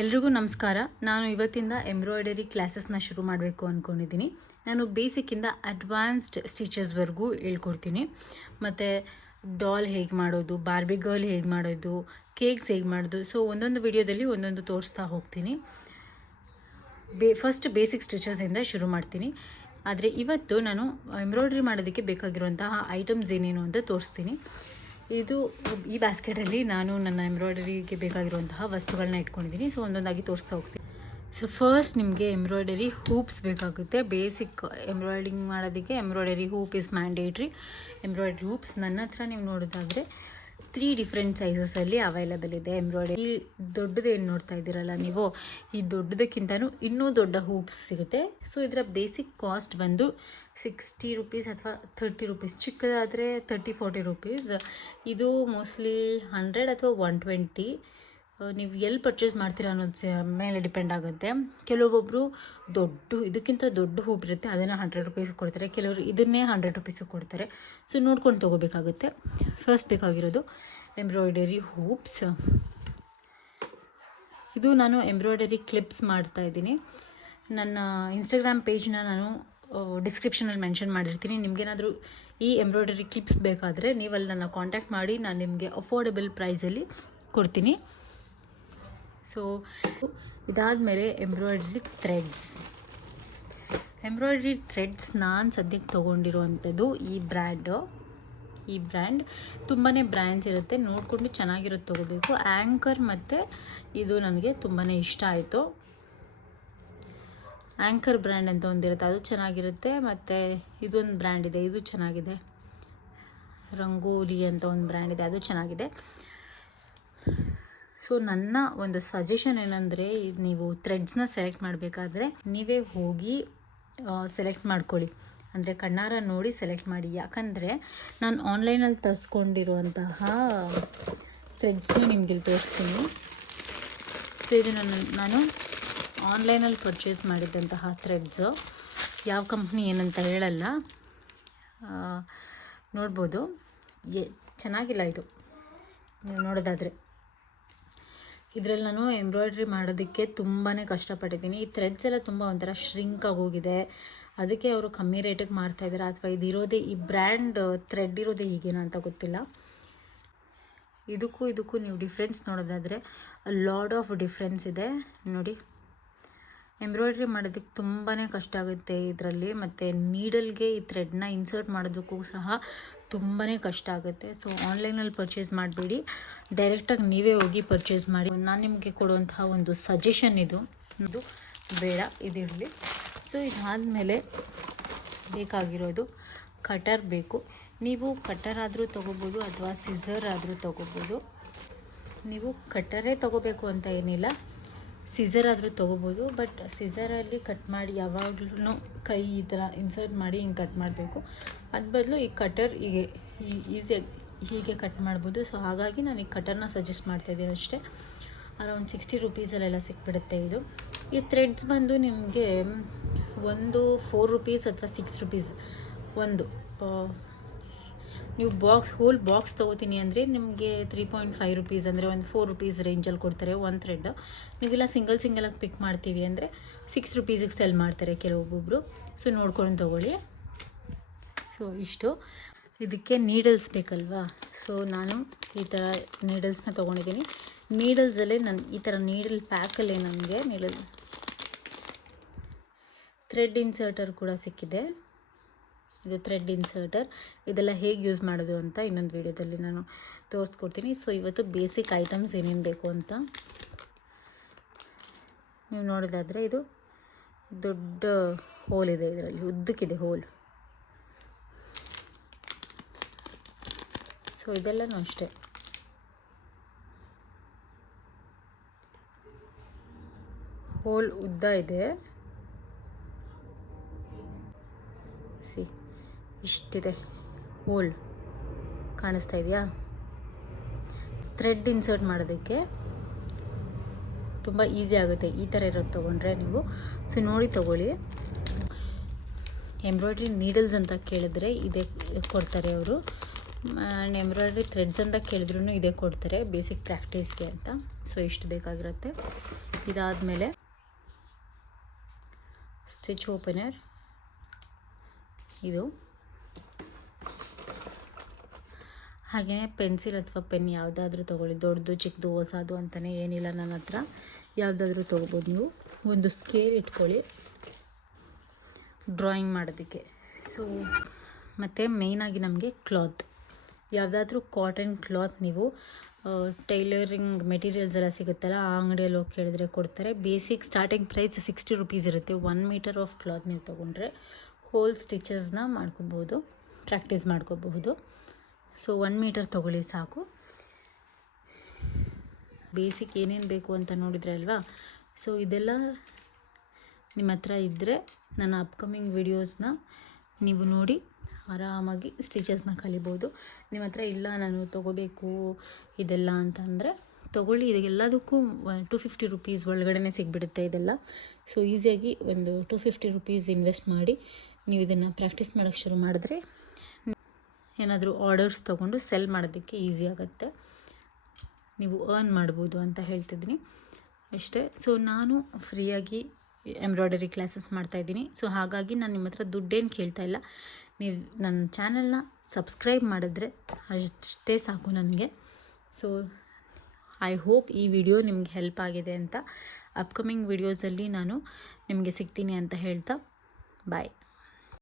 ಎಲ್ರಿಗೂ ನಮಸ್ಕಾರ. ನಾನು ಇವತ್ತಿಂದ ಎಂಬ್ರಾಯ್ಡರಿ ಕ್ಲಾಸಸ್ನ ಶುರು ಮಾಡಬೇಕು ಅಂದ್ಕೊಂಡಿದ್ದೀನಿ. ನಾನು ಬೇಸಿಕ್ಕಿಂದ ಅಡ್ವಾನ್ಸ್ಡ್ ಸ್ಟಿಚಸ್ವರೆಗೂ ಹೇಳ್ಕೊಡ್ತೀನಿ. ಮತ್ತು ಡಾಲ್ ಹೇಗೆ ಮಾಡೋದು, ಬಾರ್ಬಿ ಗರ್ಲ್ ಹೇಗೆ ಮಾಡೋದು, ಕೇಕ್ಸ್ ಹೇಗೆ ಮಾಡೋದು, ಸೊ ಒಂದೊಂದು ವಿಡಿಯೋದಲ್ಲಿ ಒಂದೊಂದು ತೋರಿಸ್ತಾ ಹೋಗ್ತೀನಿ. ಫಸ್ಟ್ ಬೇಸಿಕ್ ಸ್ಟಿಚಸಿಂದ ಶುರು ಮಾಡ್ತೀನಿ. ಆದರೆ ಇವತ್ತು ನಾನು ಎಂಬ್ರಾಯ್ಡ್ರಿ ಮಾಡೋದಕ್ಕೆ ಬೇಕಾಗಿರುವಂತಹ ಐಟಮ್ಸ್ ಏನೇನು ಅಂತ ತೋರಿಸ್ತೀನಿ. ಈ ಬ್ಯಾಸ್ಕೆಟಲ್ಲಿ ನಾನು ನನ್ನ ಎಂಬ್ರಾಯ್ಡರಿಗೆ ಬೇಕಾಗಿರುವಂತಹ ವಸ್ತುಗಳನ್ನ ಇಟ್ಕೊಂಡಿದ್ದೀನಿ. ಸೊ ಒಂದೊಂದಾಗಿ ತೋರಿಸ್ತಾ ಹೋಗ್ತೀನಿ. ಸೊ ಫಸ್ಟ್ ನಿಮಗೆ ಎಂಬ್ರಾಯ್ಡರಿ ಹೂಪ್ಸ್ ಬೇಕಾಗುತ್ತೆ. ಬೇಸಿಕ್ ಎಂಬ್ರಾಯ್ಡ್ರಿಂಗ್ ಮಾಡೋದಕ್ಕೆ embroidery hoop is mandatory. Embroidery hoops ನನ್ನ ಹತ್ರ ನೀವು ನೋಡೋದಾದರೆ 3 ಡಿಫ್ರೆಂಟ್ ಸೈಜಸಲ್ಲಿ ಅವೈಲೇಬಲ್ ಇದೆ. ಎಂಬ್ರಾಯ್ಡರಿ ಈ ದೊಡ್ಡದೇನು ನೋಡ್ತಾ ಇದ್ದೀರಲ್ಲ ನೀವು, ಈ ದೊಡ್ಡದಕ್ಕಿಂತನೂ ಇನ್ನೂ ದೊಡ್ಡ ಹೂಪ್ಸ್ ಸಿಗುತ್ತೆ. ಸೊ ಇದರ ಬೇಸಿಕ್ ಕಾಸ್ಟ್ ಬಂದು 60 ರುಪೀಸ್ ಅಥವಾ 30 ರುಪೀಸ್. ಚಿಕ್ಕದಾದರೆ 30-40 ರುಪೀಸ್. ಇದು ಮೋಸ್ಟ್ಲಿ 100 ಅಥವಾ 120. ನೀವು ಎಲ್ಲಿ ಪರ್ಚೇಸ್ ಮಾಡ್ತೀರಾ ಅನ್ನೋದು ಮೇಲೆ ಡಿಪೆಂಡ್ ಆಗುತ್ತೆ. ಕೆಲವೊಬ್ಬರು ಇದಕ್ಕಿಂತ ದೊಡ್ಡ ಹೂಪ್ ಇರುತ್ತೆ, ಅದನ್ನು 100 ರುಪೀಸ್ ಕೊಡ್ತಾರೆ. ಕೆಲವರು ಇದನ್ನೇ 100 ರುಪೀಸಿಗೆ ಕೊಡ್ತಾರೆ. ಸೊ ನೋಡ್ಕೊಂಡು ತೊಗೋಬೇಕಾಗುತ್ತೆ. ಫಸ್ಟ್ ಬೇಕಾಗಿರೋದು ಎಂಬ್ರಾಯ್ಡರಿ ಹೂಪ್ಸ್. ಇದು ನಾನು ಎಂಬ್ರಾಯ್ಡರಿ ಕ್ಲಿಪ್ಸ್ ಮಾಡ್ತಾಯಿದ್ದೀನಿ. ನನ್ನ ಇನ್ಸ್ಟಾಗ್ರಾಮ್ ಪೇಜ್ನ ನಾನು ಡಿಸ್ಕ್ರಿಪ್ಷನಲ್ಲಿ ಮೆನ್ಷನ್ ಮಾಡಿರ್ತೀನಿ. ನಿಮಗೇನಾದರೂ ಈ ಎಂಬ್ರಾಯ್ಡರಿ ಕ್ಲಿಪ್ಸ್ ಬೇಕಾದರೆ ನೀವು ಅಲ್ಲಿ ನನ್ನ ಕಾಂಟ್ಯಾಕ್ಟ್ ಮಾಡಿ, ನಾನು ನಿಮಗೆ ಅಫೋರ್ಡೆಬಲ್ ಪ್ರೈಸಲ್ಲಿ ಕೊಡ್ತೀನಿ. ಸೊ ಇದಾದಮೇಲೆ ಎಂಬ್ರಾಯ್ಡ್ರಿ ಥ್ರೆಡ್ಸ್ ನಾನು ಸದ್ಯಕ್ಕೆ ತೊಗೊಂಡಿರುವಂಥದ್ದು ಈ ಬ್ರ್ಯಾಂಡ್ ತುಂಬಾ ಬ್ರ್ಯಾಂಡ್ಸ್ ಇರುತ್ತೆ, ನೋಡಿಕೊಂಡು ಚೆನ್ನಾಗಿರೋದು ತೊಗೋಬೇಕು. ಆ್ಯಂಕರ್ ಮತ್ತು ಇದು ನನಗೆ ತುಂಬಾ ಇಷ್ಟ ಆಯಿತು. ಆ್ಯಂಕರ್ ಬ್ರ್ಯಾಂಡ್ ಅಂತ ಒಂದಿರುತ್ತೆ, ಅದು ಚೆನ್ನಾಗಿರುತ್ತೆ. ಮತ್ತು ಇದೊಂದು ಬ್ರ್ಯಾಂಡ್ ಇದೆ, ಇದು ಚೆನ್ನಾಗಿದೆ. ರಂಗೋಲಿ ಅಂತ ಒಂದು ಬ್ರ್ಯಾಂಡ್ ಇದೆ, ಅದು ಚೆನ್ನಾಗಿದೆ. ಸೊ ನನ್ನ ಒಂದು ಸಜೆಷನ್ ಏನಂದರೆ, ನೀವು ಥ್ರೆಡ್ಸ್ನ ಸೆಲೆಕ್ಟ್ ಮಾಡಬೇಕಾದ್ರೆ ನೀವೇ ಹೋಗಿ ಸೆಲೆಕ್ಟ್ ಮಾಡ್ಕೊಳ್ಳಿ. ಅಂದರೆ ಕಣ್ಣಾರ ನೋಡಿ ಸೆಲೆಕ್ಟ್ ಮಾಡಿ. ಯಾಕಂದರೆ ನಾನು ಆನ್ಲೈನಲ್ಲಿ ತರಿಸ್ಕೊಂಡಿರುವಂತಹ ಥ್ರೆಡ್ಸ್ನ ನಿಮಗೆ ತೋರಿಸ್ತೀನಿ. ಸೊ ಇದು ನಾನು ಆನ್ಲೈನಲ್ಲಿ ಪರ್ಚೇಸ್ ಮಾಡಿದ್ದಂತಹ ಥ್ರೆಡ್ಸು. ಯಾವ ಕಂಪ್ನಿ ಏನಂತ ಹೇಳಲ್ಲ, ನೋಡ್ಬೋದು. ಚೆನ್ನಾಗಿಲ್ಲ ಇದು ನೀವು ನೋಡೋದಾದರೆ. ಇದರಲ್ಲಿ ನಾನು ಎಂಬ್ರಾಯ್ಡ್ರಿ ಮಾಡೋದಕ್ಕೆ ತುಂಬಾ ಕಷ್ಟಪಟ್ಟಿದ್ದೀನಿ. ಈ ಥ್ರೆಡ್ಸ್ ಎಲ್ಲ ತುಂಬ ಒಂಥರ ಶ್ರಿಂಕ್ ಆಗೋಗಿದೆ. ಅದಕ್ಕೆ ಅವರು ಕಮ್ಮಿ ರೇಟಿಗೆ ಮಾರ್ತಾಯಿದ್ದಾರೆ, ಅಥವಾ ಈ ಬ್ರ್ಯಾಂಡ್ ಥ್ರೆಡ್ ಇರೋದೇ ಹೀಗೇನೋ ಅಂತ ಗೊತ್ತಿಲ್ಲ. ಇದಕ್ಕೂ ನೀವು ಡಿಫ್ರೆನ್ಸ್ ನೋಡೋದಾದರೆ ಲಾಡ್ ಆಫ್ ಡಿಫ್ರೆನ್ಸ್ ಇದೆ ನೋಡಿ. ಎಂಬ್ರಾಯ್ಡ್ರಿ ಮಾಡೋದಕ್ಕೆ ತುಂಬಾ ಕಷ್ಟ ಆಗುತ್ತೆ ಇದರಲ್ಲಿ. ಮತ್ತು ನೀಡಲ್ಗೆ ಈ ಥ್ರೆಡ್ನ ಇನ್ಸರ್ಟ್ ಮಾಡೋದಕ್ಕೂ ಸಹ ತುಂಬಾ ಕಷ್ಟ ಆಗುತ್ತೆ. ಸೊ ಆನ್ಲೈನಲ್ಲಿ ಪರ್ಚೇಸ್ ಮಾಡಬೇಡಿ, ಡೈರೆಕ್ಟಾಗಿ ನೀವೇ ಹೋಗಿ ಪರ್ಚೇಸ್ ಮಾಡಿ. ನಾನು ನಿಮಗೆ ಕೊಡುವಂತಹ ಒಂದು ಸಜೆಷನ್ ಇದು ಬೇಡ, ಇದಿರಲಿ. ಸೊ ಇದಾದಮೇಲೆ ಬೇಕಾಗಿರೋದು ಕಟರ್ ಬೇಕು. ನೀವು ಕಟರ್ ಆದರೂ ತೊಗೋಬೋದು ಅಥವಾ ಸಿಸರ್ ಆದರೂ ತೊಗೋಬೋದು. ನೀವು ಕಟರೇ ತೊಗೋಬೇಕು ಅಂತ ಏನಿಲ್ಲ, ಸಿಸರ್ ಆದರೂ ತೊಗೋಬೋದು. ಬಟ್ ಸಿಸರಲ್ಲಿ ಕಟ್ ಮಾಡಿ ಯಾವಾಗಲೂ ಕೈ ಈ ಥರ ಇನ್ಸರ್ಟ್ ಮಾಡಿ ಹಿಂಗೆ ಕಟ್ ಮಾಡಬೇಕು. ಅದು ಬದಲು ಈ ಕಟರ್ ಈಸಿಯಾಗಿ ಹೀಗೆ ಕಟ್ ಮಾಡ್ಬೋದು. ಸೊ ಹಾಗಾಗಿ ನಾನು ಈ ಕಟರ್ನ ಸಜೆಸ್ಟ್ ಮಾಡ್ತಾಯಿದ್ದೀನಿ ಅಷ್ಟೇ. ಅರೌಂಡ್ 60 ರುಪೀಸಲ್ಲೆಲ್ಲ ಸಿಕ್ಬಿಡುತ್ತೆ ಇದು. ಈ ಥ್ರೆಡ್ಸ್ ಬಂದು ನಿಮಗೆ ಒಂದು 4 ರುಪೀಸ್ ಅಥವಾ 6 ರುಪೀಸ್ ಒಂದು. ನೀವು ಹೋಲ್ ಬಾಕ್ಸ್ ತೊಗೋತೀನಿ ಅಂದರೆ ನಿಮಗೆ 3.5 ರುಪೀಸ್, ಅಂದರೆ ಒಂದು 4 ರುಪೀಸ್ ರೇಂಜಲ್ಲಿ ಕೊಡ್ತಾರೆ ಒಂದು ಥ್ರೆಡ್. ನೀವೆಲ್ಲ ಸಿಂಗಲಾಗಿ ಪಿಕ್ ಮಾಡ್ತೀವಿ ಅಂದರೆ 6 ರುಪೀಸಿಗೆ ಸೆಲ್ ಮಾಡ್ತಾರೆ ಕೆಲವೊಬ್ಬೊಬ್ಬರು. ಸೊ ನೋಡ್ಕೊಂಡು ತೊಗೊಳ್ಳಿ. ಸೊ ಇಷ್ಟು. ಇದಕ್ಕೆ ನೀಡಲ್ಸ್ ಬೇಕಲ್ವಾ, ಸೊ ನಾನು ಈ ಥರ ನೀಡಲ್ಸ್ನ ತೊಗೊಂಡಿದ್ದೀನಿ. ನೀಡಲ್ಸಲ್ಲೇ ನಾನು ಈ ಥರ ನೀಡಲ್ ಪ್ಯಾಕಲ್ಲೇ ನನಗೆ ಥ್ರೆಡ್ ಇನ್ಸರ್ಟರ್ ಕೂಡ ಸಿಕ್ಕಿದೆ. ಇದು ಥ್ರೆಡ್ ಇನ್ಸರ್ಟರ್. ಇದೆಲ್ಲ ಹೇಗೆ ಯೂಸ್ ಮಾಡೋದು ಅಂತ ಇನ್ನೊಂದು ವಿಡಿಯೋದಲ್ಲಿ ನಾನು ತೋರಿಸ್ಕೊಡ್ತೀನಿ. ಸೊ ಇವತ್ತು ಬೇಸಿಕ್ ಐಟಮ್ಸ್ ಏನೇನು ಬೇಕು ಅಂತ ನೀವು ನೋಡೋದಾದರೆ, ಇದು ದೊಡ್ಡ ಹೋಲ್ ಇದೆ, ಇದರಲ್ಲಿ ಉದ್ದಕ್ಕಿದೆ ಹೋಲ್. ಸೊ ಇದೆಲ್ಲನೂ ಅಷ್ಟೇ. ಹೋಲ್ ಉದ್ದ ಇದೆ, ಇಷ್ಟಿದೆ ಹೋಲ್, ಕಾಣಿಸ್ತಾ ಇದೆಯಾ? ಥ್ರೆಡ್ ಇನ್ಸರ್ಟ್ ಮಾಡೋದಕ್ಕೆ ತುಂಬ ಈಸಿ ಆಗುತ್ತೆ ಈ ಥರ ಇರೋದು ತೊಗೊಂಡ್ರೆ ನೀವು. ಸೊ ನೋಡಿ ತೊಗೊಳ್ಳಿ. ಎಂಬ್ರಾಯ್ಡ್ರಿ ನೀಡಲ್ಸ್ ಅಂತ ಕೇಳಿದ್ರೆ ಇದೇ ಕೊಡ್ತಾರೆ ಅವರು. ಆ್ಯಂಡ್ ಎಂಬ್ರಾಯ್ಡ್ರಿ ಥ್ರೆಡ್ಸ್ ಅಂತ ಕೇಳಿದ್ರು ಇದೇ ಕೊಡ್ತಾರೆ ಬೇಸಿಕ್ ಪ್ರಾಕ್ಟೀಸ್ಗೆ ಅಂತ. ಸೊ ಇಷ್ಟು ಬೇಕಾಗಿರುತ್ತೆ. ಇದಾದಮೇಲೆ ಸ್ಟಿಚ್ ಓಪನರ್, ಇದು ಹಾಗೆಯೇ ಪೆನ್ಸಿಲ್ ಅಥವಾ ಪೆನ್ ಯಾವುದಾದ್ರೂ ತೊಗೊಳ್ಳಿ, ದೊಡ್ಡದು ಚಿಕ್ಕದು ಹೊಸದು ಅಂತಲೇ ಏನಿಲ್ಲ ನನ್ನ ಹತ್ರ, ಯಾವುದಾದ್ರೂ ತೊಗೋಬೋದು ನೀವು. ಒಂದು ಸ್ಕೇಲ್ ಇಟ್ಕೊಳ್ಳಿ ಡ್ರಾಯಿಂಗ್ ಮಾಡೋದಕ್ಕೆ. ಸೊ ಮತ್ತು ಮೇಯ್ನಾಗಿ ನಮಗೆ ಕ್ಲಾತ್, ಯಾವುದಾದ್ರೂ ಕಾಟನ್ ಕ್ಲಾತ್ ನೀವು ಟೈಲರಿಂಗ್ ಮೆಟೀರಿಯಲ್ಸ್ ಎಲ್ಲ ಸಿಗುತ್ತಲ್ಲ ಆ ಅಂಗಡಿಯಲ್ಲಿ ಹೋಗಿ ಕೇಳಿದ್ರೆ ಕೊಡ್ತಾರೆ. ಬೇಸಿಕ್ ಸ್ಟಾರ್ಟಿಂಗ್ ಪ್ರೈಸ್ 60 ರುಪೀಸ್ ಇರುತ್ತೆ. 1 ಮೀಟರ್ ಆಫ್ ಕ್ಲಾತ್ ನೀವು ತೊಗೊಂಡ್ರೆ ಹೋಲ್ ಸ್ಟಿಚಸ್ನ ಮಾಡ್ಕೋಬೋದು, ಪ್ರಾಕ್ಟೀಸ್ ಮಾಡ್ಕೋಬಹುದು. ಸೊ 1 ಮೀಟರ್ ತೊಗೊಳ್ಳಿ ಸಾಕು. ಬೇಸಿಕ್ ಏನೇನು ಬೇಕು ಅಂತ ನೋಡಿದ್ರೆ ಅಲ್ವಾ. ಸೊ ಇದೆಲ್ಲ ನಿಮ್ಮ ಹತ್ರ ಇದ್ದರೆ ನನ್ನ ಅಪ್ಕಮಿಂಗ್ ವಿಡಿಯೋಸ್ನ ನೀವು ನೋಡಿ ಆರಾಮಾಗಿ ಸ್ಟಿಚಸ್ನ ಕಲಿಬೋದು. ನಿಮ್ಮ ಹತ್ರ ಇಲ್ಲ ನಾನು ತೊಗೋಬೇಕು ಇದೆಲ್ಲ ಅಂತಂದರೆ ತೊಗೊಳ್ಳಿ. ಇದೆಲ್ಲದಕ್ಕೂ 250 ರುಪೀಸ್ ಒಳಗಡೆ ಸಿಗಿಬಿಡುತ್ತೆ ಇದೆಲ್ಲ. ಸೊ ಈಸಿಯಾಗಿ ಒಂದು 250 ರುಪೀಸ್ ಇನ್ವೆಸ್ಟ್ ಮಾಡಿ ನೀವು ಇದನ್ನು ಪ್ರಾಕ್ಟೀಸ್ ಮಾಡೋಕ್ಕೆ ಶುರು ಮಾಡಿದ್ರೆ ಏನಾದರೂ ಆರ್ಡರ್ಸ್ ತೊಗೊಂಡು ಸೆಲ್ ಮಾಡೋದಕ್ಕೆ ಈಸಿ ಆಗುತ್ತೆ, ನೀವು ಅರ್ನ್ ಮಾಡ್ಬೋದು ಅಂತ ಹೇಳ್ತಿದ್ದೀನಿ ಅಷ್ಟೇ. ಸೊ ನಾನು ಫ್ರೀಯಾಗಿ ಎಂಬ್ರಾಯ್ಡರಿ ಕ್ಲಾಸಸ್ ಮಾಡ್ತಾಯಿದ್ದೀನಿ. ಸೊ ಹಾಗಾಗಿ ನಾನು ನಿಮ್ಮ ಹತ್ರ ದುಡ್ಡೇನು ಕೇಳ್ತಾ ಇಲ್ಲ. ನೀವು ನನ್ನ ಚಾನಲ್ನ ಸಬ್ಸ್ಕ್ರೈಬ್ ಮಾಡಿದ್ರೆ ಅಷ್ಟೇ ಸಾಕು ನನಗೆ. ಸೊ ಐ ಹೋಪ್ ಈ ವಿಡಿಯೋ ನಿಮ್ಗೆ ಹೆಲ್ಪ್ ಆಗಿದೆ ಅಂತ. ಅಪ್ಕಮಿಂಗ್ ವಿಡಿಯೋಸಲ್ಲಿ ನಾನು ನಿಮಗೆ ಸಿಗ್ತೀನಿ ಅಂತ ಹೇಳ್ತಾ ಬಾಯ್.